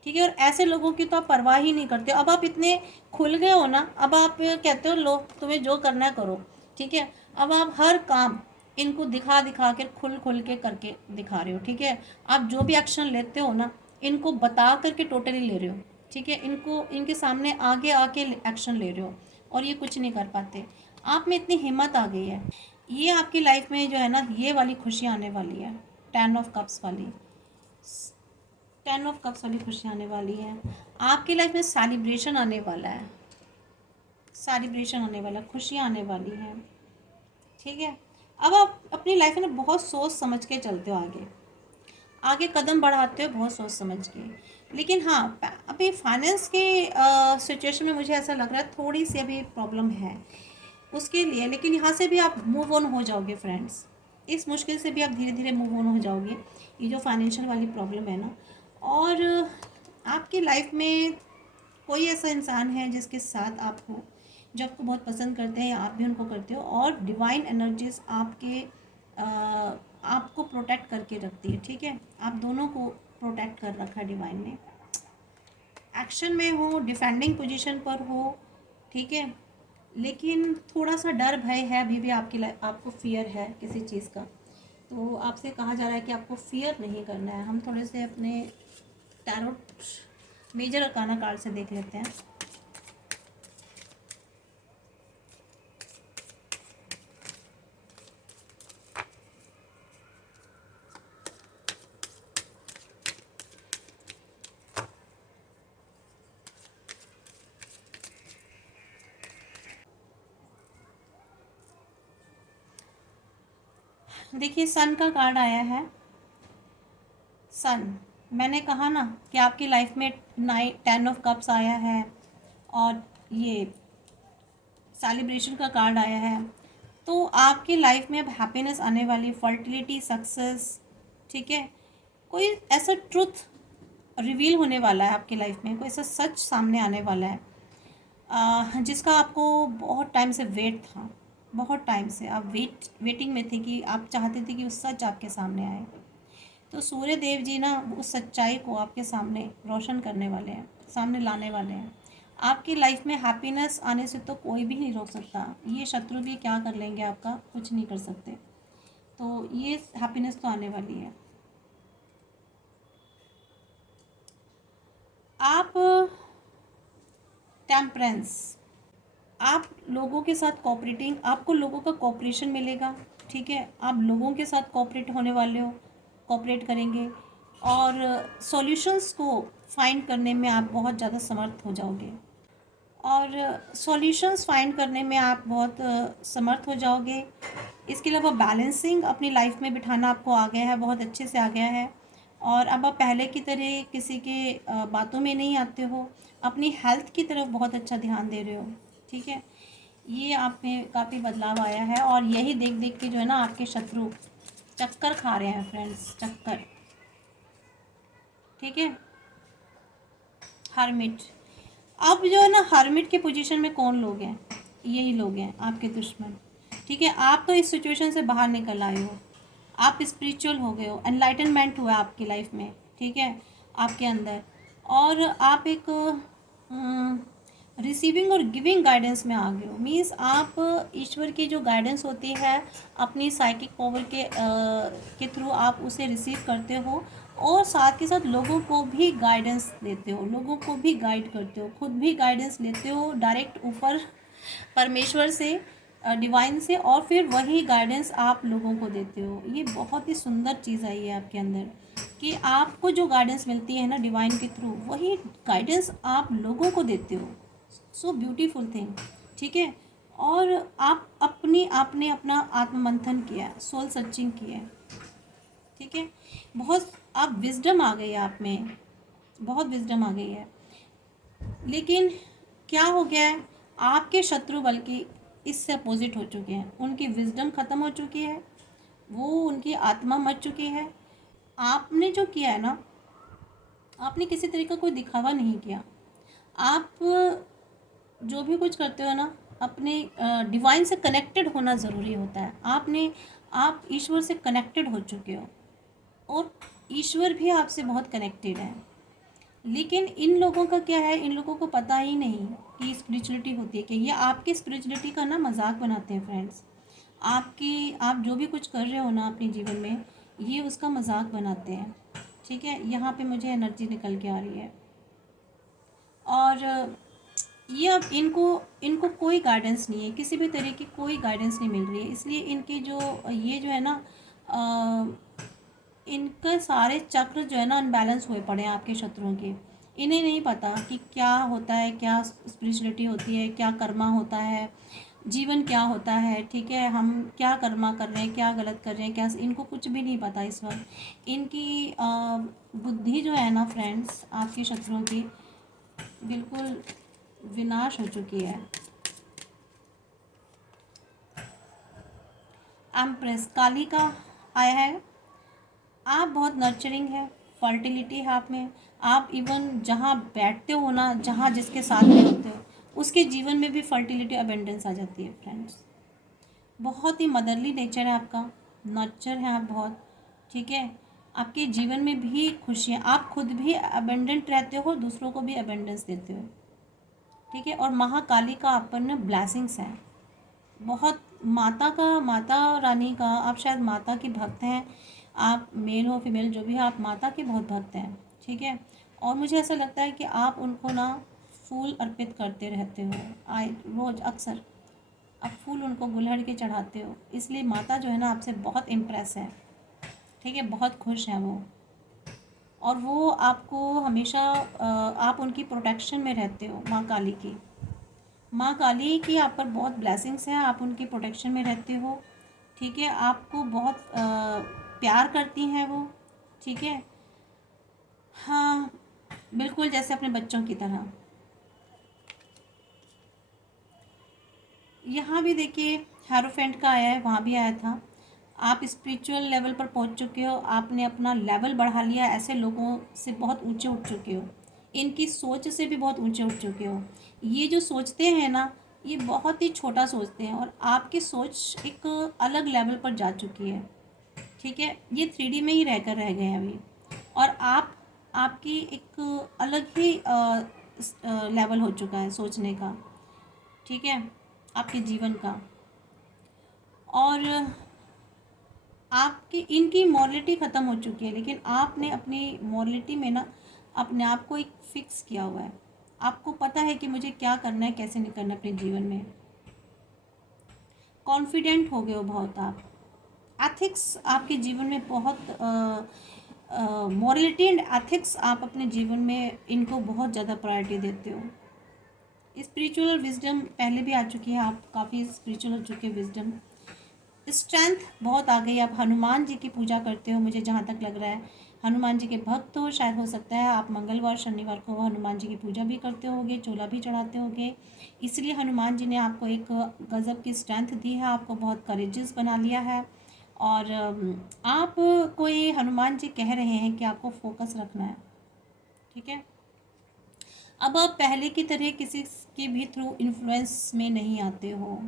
ठीक है। और ऐसे लोगों की तो आप परवाह ही नहीं करते, अब आप इतने खुल गए हो ना, अब आप कहते हो लो तुम्हें जो करना है करो, ठीक है। अब आप हर काम इनको दिखा दिखा के खुल खुल के करके दिखा रहे हो, ठीक है। आप जो भी एक्शन लेते हो ना, इनको बता करके टोटली ले रहे हो, ठीक है, इनको इनके सामने आगे आके एक्शन ले रहे हो और ये कुछ नहीं कर पाते। आप में इतनी हिम्मत आ गई है, ये आपकी लाइफ में जो है ना, ये वाली खुशियाँ आने वाली है, 10 ऑफ कप्स वाली, 10 ऑफ कप्स वाली खुशियाँ आने वाली है। आपकी लाइफ में सेलिब्रेशन आने वाला है, सेलिब्रेशन आने वाला, खुशियाँ आने वाली हैं। ठीक है, अब आप अपनी लाइफ में बहुत सोच समझ के चलते हो, आगे आगे कदम बढ़ाते हो बहुत सोच समझ के। लेकिन हाँ, अभी फाइनेंस के सिचुएशन में मुझे ऐसा लग रहा है थोड़ी सी अभी प्रॉब्लम है उसके लिए, लेकिन यहाँ से भी आप मूव ऑन हो जाओगे फ्रेंड्स, इस मुश्किल से भी आप धीरे धीरे मूव ऑन हो जाओगे, ये जो फाइनेंशियल वाली प्रॉब्लम है ना। और आपकी लाइफ में कोई ऐसा इंसान है जिसके साथ आप हो, जो आपको बहुत पसंद करते हैं, आप भी उनको करते हो, और डिवाइन एनर्जीज आपके आपको प्रोटेक्ट करके रखती है। ठीक है, आप दोनों को प्रोटेक्ट कर रखा है डिवाइन ने। एक्शन में हो, डिफेंडिंग पोजीशन पर हो, ठीक है, लेकिन थोड़ा सा डर भय है अभी भी आपकी आपको फियर है किसी चीज़ का। तो आपसे कहा जा रहा है कि आपको फियर नहीं करना है। हम थोड़े से अपने टैरोट मेजर अरकाना कार्ड से देख लेते हैं। देखिए, सन का कार्ड आया है। सन, मैंने कहा ना कि आपकी लाइफ में 10 ऑफ कप्स आया है और ये सेलिब्रेशन का कार्ड आया है। तो आपकी लाइफ में अब हैप्पीनेस आने वाली, फर्टिलिटी, सक्सेस, ठीक है, कोई ऐसा ट्रुथ रिवील होने वाला है आपकी लाइफ में, कोई ऐसा सच सामने आने वाला है जिसका आपको बहुत टाइम से वेट था, बहुत टाइम से आप वेटिंग में थे कि आप चाहते थे कि वो सच आपके सामने आए। तो सूर्य देव जी ना उस सच्चाई को आपके सामने रोशन करने वाले हैं, सामने लाने वाले हैं। आपकी लाइफ में हैप्पीनेस आने से तो कोई भी नहीं रोक सकता, ये शत्रु भी क्या कर लेंगे, आपका कुछ नहीं कर सकते। तो ये हैप्पीनेस तो आने वाली है। आप टेम्परेंस, आप लोगों के साथ कोऑपरेटिंग, आपको लोगों का कोऑपरेशन मिलेगा। ठीक है, आप लोगों के साथ कोऑपरेट होने वाले हो, कोऑपरेट करेंगे और सॉल्यूशंस को फाइंड करने में आप बहुत ज़्यादा समर्थ हो जाओगे, और सॉल्यूशंस फाइंड करने में आप बहुत समर्थ हो जाओगे। इसके अलावा बैलेंसिंग अपनी लाइफ में बिठाना आपको आ गया है, बहुत अच्छे से आ गया है। और अब आप पहले की तरह किसी के बातों में नहीं आते हो, अपनी हेल्थ की तरफ बहुत अच्छा ध्यान दे रहे हो। ठीक है, ये आप में काफ़ी बदलाव आया है, और यही देख देख के जो है ना आपके शत्रु चक्कर खा रहे हैं फ्रेंड्स, चक्कर। ठीक है, हर्मिट, अब जो है ना हर्मिट के पोजीशन में कौन लोग हैं, यही लोग हैं आपके दुश्मन। ठीक है, आप तो इस सिचुएशन से बाहर निकल आए हो, आप स्पिरिचुअल हो गए हो, एनलाइटनमेंट हुआ आपकी लाइफ में। ठीक है, आपके अंदर, और आप एक रिसीविंग और गिविंग गाइडेंस में आ गए हो। मीन्स आप ईश्वर की जो गाइडेंस होती है अपनी साइकिक पावर के थ्रू आप उसे रिसीव करते हो, और साथ के साथ लोगों को भी गाइडेंस देते हो, लोगों को भी गाइड करते हो, खुद भी गाइडेंस लेते हो डायरेक्ट ऊपर परमेश्वर से, डिवाइन से, और फिर वही गाइडेंस आप लोगों को देते हो। ये बहुत ही सुंदर चीज़ आई है आपके अंदर कि आपको जो गाइडेंस मिलती है ना डिवाइन के थ्रू, वही गाइडेंस आप लोगों को देते हो। So beautiful thing. ठीक है, और आप आपने अपना आत्ममंथन किया है, सोल सर्चिंग की है। ठीक है, बहुत आप विजडम आ गई है आप में, बहुत विजडम आ गई है। लेकिन क्या हो गया है, आपके शत्रु बल्कि इससे अपोजिट हो चुके हैं, उनकी विजडम ख़त्म हो चुकी है, वो उनकी आत्मा मर चुकी है। आपने जो किया है ना, आपने किसी तरीके का कोई दिखावा नहीं किया। आप जो भी कुछ करते हो ना, अपने डिवाइन से कनेक्टेड होना ज़रूरी होता है। आप ईश्वर से कनेक्टेड हो चुके हो, और ईश्वर भी आपसे बहुत कनेक्टेड है। लेकिन इन लोगों का क्या है, इन लोगों को पता ही नहीं कि स्पिरिचुअलिटी होती है कि ये आपकी स्पिरिचुअलिटी का ना मजाक बनाते हैं फ्रेंड्स। आप जो भी कुछ कर रहे हो ना अपने जीवन में, ये उसका मजाक बनाते हैं। ठीक है, यहाँ पे मुझे एनर्जी निकल के आ रही है। और ये अब इनको इनको कोई गाइडेंस नहीं है, किसी भी तरह की कोई गाइडेंस नहीं मिल रही है। इसलिए इनके जो ये जो है ना इनके सारे चक्र जो है ना अनबैलेंस हुए पड़े हैं आपके शत्रुओं के। इन्हें नहीं पता कि क्या होता है, क्या स्पिरिचुअलिटी होती है, क्या कर्मा होता है, जीवन क्या होता है। ठीक है, हम क्या कर्मा कर रहे हैं, क्या गलत कर रहे हैं, क्या, इनको कुछ भी नहीं पता इस वक्त। इनकी बुद्धि जो है ना फ्रेंड्स, आपके शत्रुओं की बिल्कुल विनाश हो चुकी है। एम्प्रेस काली का आया है। आप बहुत नर्चरिंग है, फर्टिलिटी है आप में। आप इवन जहाँ बैठते हो ना, जहाँ जिसके साथ में होते हो, उसके जीवन में भी फर्टिलिटी अबेंडेंस आ जाती है फ्रेंड्स। बहुत ही मदरली नेचर है आपका, नर्चर है आप बहुत। ठीक है, आपके जीवन में भी खुशियाँ, आप खुद भी अबेंडेंट रहते हो, दूसरों को भी अबेंडेंस देते हो। ठीक है, और महाकाली का आप पर ना ब्लेसिंग्स हैं बहुत। माता रानी का, आप शायद माता के भक्त हैं, आप मेल हो फीमेल जो भी है, आप माता के बहुत भक्त हैं। ठीक है, और मुझे ऐसा लगता है कि आप उनको ना फूल अर्पित करते रहते हो, आए रोज़ अक्सर आप फूल उनको गुलहड़ के चढ़ाते हो। इसलिए माता जो है ना आपसे बहुत इम्प्रेस है। ठीक है, बहुत खुश हैं वो, और वो आपको हमेशा आप उनकी प्रोटेक्शन में रहते हो। माँ काली की, माँ काली की आप पर बहुत ब्लेसिंग्स हैं, आप उनकी प्रोटेक्शन में रहते हो। ठीक है, आपको बहुत प्यार करती हैं वो। ठीक है, हाँ, बिल्कुल जैसे अपने बच्चों की तरह। यहाँ भी देखिए हेरोफेंट का आया है, वहाँ भी आया था। आप स्पिरिचुअल लेवल पर पहुँच चुके हो, आपने अपना लेवल बढ़ा लिया, ऐसे लोगों से बहुत ऊंचे उठ चुके हो, इनकी सोच से भी बहुत ऊंचे उठ चुके हो। ये जो सोचते हैं ना, ये बहुत ही छोटा सोचते हैं, और आपकी सोच एक अलग लेवल पर जा चुकी है। ठीक है, ये 3D में ही रहकर रह गए हैं अभी, और आपकी एक अलग ही लेवल हो चुका है सोचने का। ठीक है, आपके जीवन का। और आपकी इनकी मॉरलिटी ख़त्म हो चुकी है, लेकिन आपने अपनी मॉरलिटी में ना अपने आप को एक फिक्स किया हुआ है। आपको पता है कि मुझे क्या करना है, कैसे नहीं करना अपने जीवन में। कॉन्फिडेंट हो गए हो बहुत आप। एथिक्स आपके जीवन में बहुत मॉरलिटी एंड एथिक्स आप अपने जीवन में इनको बहुत ज़्यादा प्रायोरिटी देते हो। स्पिरिचुअल विजडम पहले भी आ चुकी है, आप काफ़ी स्पिरिचुअल हो चुके हैं। विजडम, स्ट्रेंथ बहुत आ गई। आप हनुमान जी की पूजा करते हो, मुझे जहाँ तक लग रहा है हनुमान जी के भक्त हो, शायद हो सकता है आप मंगलवार शनिवार को हनुमान जी की पूजा भी करते होगे, चोला भी चढ़ाते होगे। इसलिए हनुमान जी ने आपको एक गज़ब की स्ट्रेंथ दी है, आपको बहुत करेजियस बना लिया है। और आप कोई हनुमान जी कह रहे हैं कि आपको फोकस रखना है। ठीक है, अब आप पहले की तरह किसी के भी थ्रू इन्फ्लुएंस में नहीं आते हो।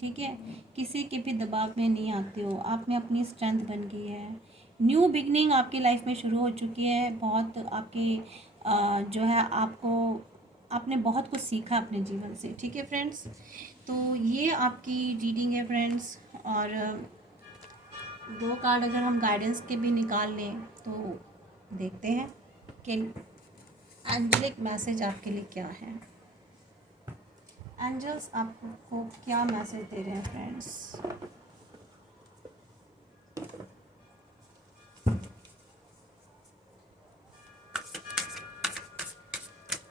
ठीक है, किसी के भी दबाव में नहीं आते हो, आप में अपनी स्ट्रेंथ बन गई है। न्यू बिगनिंग आपकी लाइफ में शुरू हो चुकी है। बहुत आपकी जो है आपको, आपने बहुत कुछ सीखा अपने जीवन से। ठीक है फ्रेंड्स, तो ये आपकी रीडिंग है फ्रेंड्स। और दो कार्ड अगर हम गाइडेंस के भी निकाल लें तो देखते हैं कि एंजेलिक मैसेज आपके लिए क्या है। एंजल्स आपको क्या मैसेज दे रहे हैं फ्रेंड्स।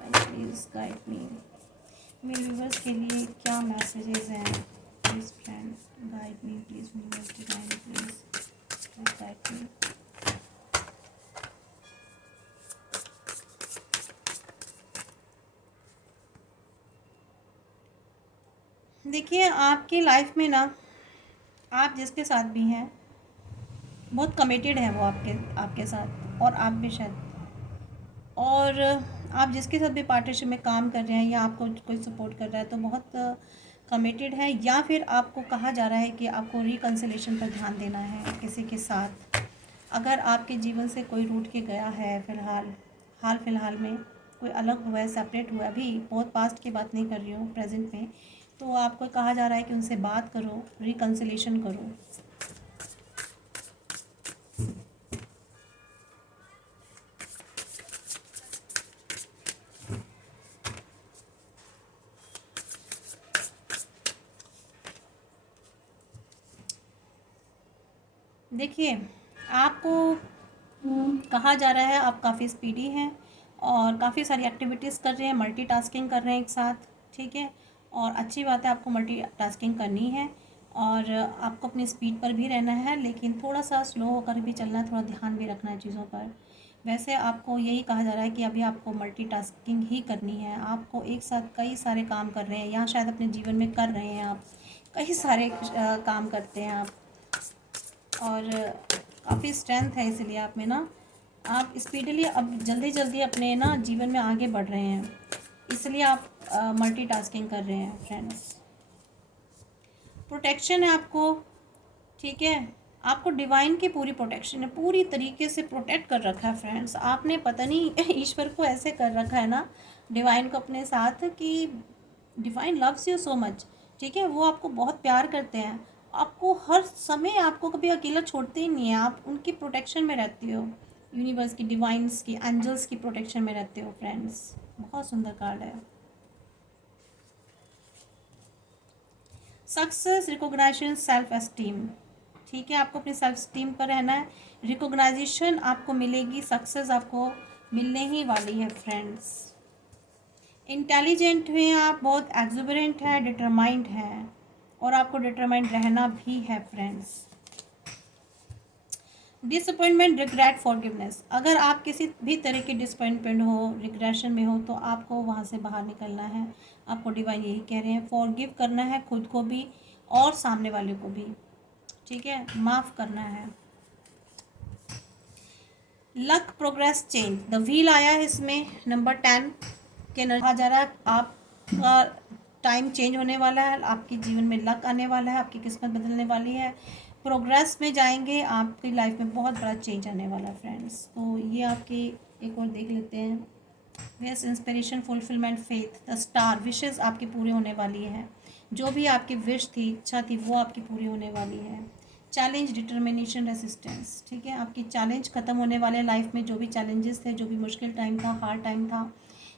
प्लीज़ गाइड मी, मेरे व्यूवर्स के लिए क्या मैसेजेस हैं। Please friend guide me, please viewers divine, please guide me. देखिए आपकी लाइफ में ना, आप जिसके साथ भी हैं बहुत कमिटेड है वो आपके आपके साथ, और आप भी शायद। और आप जिसके साथ भी पार्टनरशिप में काम कर रहे हैं या आपको कोई सपोर्ट कर रहा है तो बहुत कमिटेड है, या फिर आपको कहा जा रहा है कि आपको रिकन्सिलेशन पर ध्यान देना है किसी के साथ। अगर आपके जीवन से कोई रूठ के गया है फ़िलहाल, हाल फिलहाल में कोई अलग हुआ है, सेपरेट हुआ है, अभी बहुत पास्ट की बात नहीं कर रही हूँ, प्रेजेंट में, तो आपको कहा जा रहा है कि उनसे बात करो, रिकन्सिलेशन करो। देखिए, आपको कहा जा रहा है आप काफ़ी स्पीडी हैं और काफ़ी सारी एक्टिविटीज़ कर रहे हैं, मल्टीटास्किंग कर रहे हैं एक साथ, ठीक है। और अच्छी बात है, आपको मल्टीटास्किंग करनी है और आपको अपनी स्पीड पर भी रहना है, लेकिन थोड़ा सा स्लो होकर भी चलना है, थोड़ा ध्यान भी रखना है चीज़ों पर। वैसे आपको यही कहा जा रहा है कि अभी आपको मल्टीटास्किंग ही करनी है, आपको एक साथ कई सारे काम कर रहे हैं, यहाँ शायद अपने जीवन में कर रहे हैं आप, कई सारे काम करते हैं आप, और काफ़ी स्ट्रेंथ है इसलिए आप में ना, आप स्पीडली अब जल्दी जल्दी अपने ना जीवन में आगे बढ़ रहे हैं, इसलिए आप मल्टीटास्किंग कर रहे हैं फ्रेंड्स। प्रोटेक्शन है आपको, ठीक है, आपको डिवाइन की पूरी प्रोटेक्शन है, पूरी तरीके से प्रोटेक्ट कर रखा है फ्रेंड्स। आपने पता नहीं ईश्वर को ऐसे कर रखा है ना, डिवाइन को अपने साथ, कि divine loves you so much, ठीक है। वो आपको बहुत प्यार करते हैं, आपको हर समय, आपको कभी अकेला छोड़ते ही नहीं है, आप उनकी प्रोटेक्शन में रहती हो, यूनिवर्स की, डिवाइंस की, एंजल्स की प्रोटेक्शन में रहते हो फ्रेंड्स। बहुत सुंदर कार्ड है। सक्सेस, रिकॉग्नाइजेशन, सेल्फ एस्टीम, ठीक है, आपको अपनी सेल्फ एस्टीम पर रहना है, रिकॉग्नाइजेशन आपको मिलेगी, सक्सेस आपको मिलने ही वाली है फ्रेंड्स। इंटेलिजेंट हैं आप, बहुत एक्जुबरेंट है, डिटरमाइंड है, और आपको डिटरमाइंड रहना भी है फ्रेंड्स। डिसअपॉइंटमेंट, रिग्रेट, फॉरगिवनेस, अगर आप किसी भी तरह की डिसअपॉइंटमेंट हो, रिग्रेशन में हो, तो आपको वहाँ से बाहर निकलना है, आपको डिवाइन यही कह रहे हैं, फॉरगिव करना है खुद को भी और सामने वाले को भी, ठीक है, माफ़ करना है। Luck, progress, change, the wheel आया है इसमें, नंबर 10 के कहा जा रहा है आपका टाइम चेंज होने वाला है, आपके जीवन में लक आने वाला है, आपकी किस्मत बदलने वाली है, प्रोग्रेस में जाएंगे, आपकी लाइफ में बहुत बड़ा चेंज आने वाला है फ्रेंड्स। तो ये आपकी एक और देख लेते हैं। Yes, inspiration, fulfilment, faith, the star, wishes आपकी पूरी होने वाली है, जो भी आपकी विश थी, इच्छा थी, वो आपकी पूरी होने वाली है। चैलेंज, डिटर्मिनेशन, रेसिस्टेंस, ठीक है, आपकी चैलेंज ख़त्म होने वाले, लाइफ में जो भी चैलेंजेस थे, जो भी मुश्किल टाइम था, हार्ड टाइम था,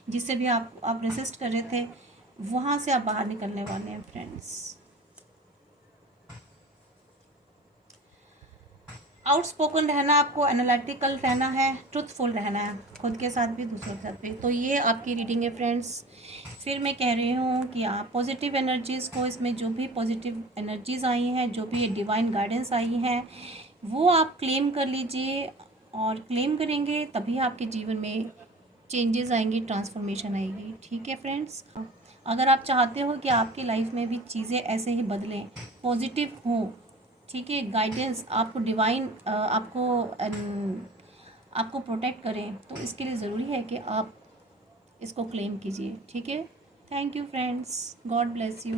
जिससे भी आप रेसिस्ट कर रहे थे, वहाँ से आप बाहर निकलने वाले हैं फ्रेंड्स। आउटस्पोकन रहना, आपको एनालिटिकल रहना है, ट्रुथफुल रहना है, खुद के साथ भी दूसरों के साथ भी। तो ये आपकी रीडिंग है फ्रेंड्स। फिर मैं कह रही हूँ कि आप पॉजिटिव एनर्जीज़ को, इसमें जो भी पॉजिटिव एनर्जीज़ आई हैं, जो भी ये डिवाइन गाइडेंस आई हैं, वो आप क्लेम कर लीजिए, और क्लेम करेंगे तभी आपके जीवन में चेंजेस आएंगी, ट्रांसफॉर्मेशन आएगी, ठीक है फ्रेंड्स। अगर आप चाहते हो कि आपकी लाइफ में भी चीज़ें ऐसे ही बदलें, पॉजिटिव हों, ठीक है, गाइडेंस आपको डिवाइन आपको प्रोटेक्ट करें, तो इसके लिए ज़रूरी है कि आप इसको क्लेम कीजिए, ठीक है। Thank you friends, God bless you.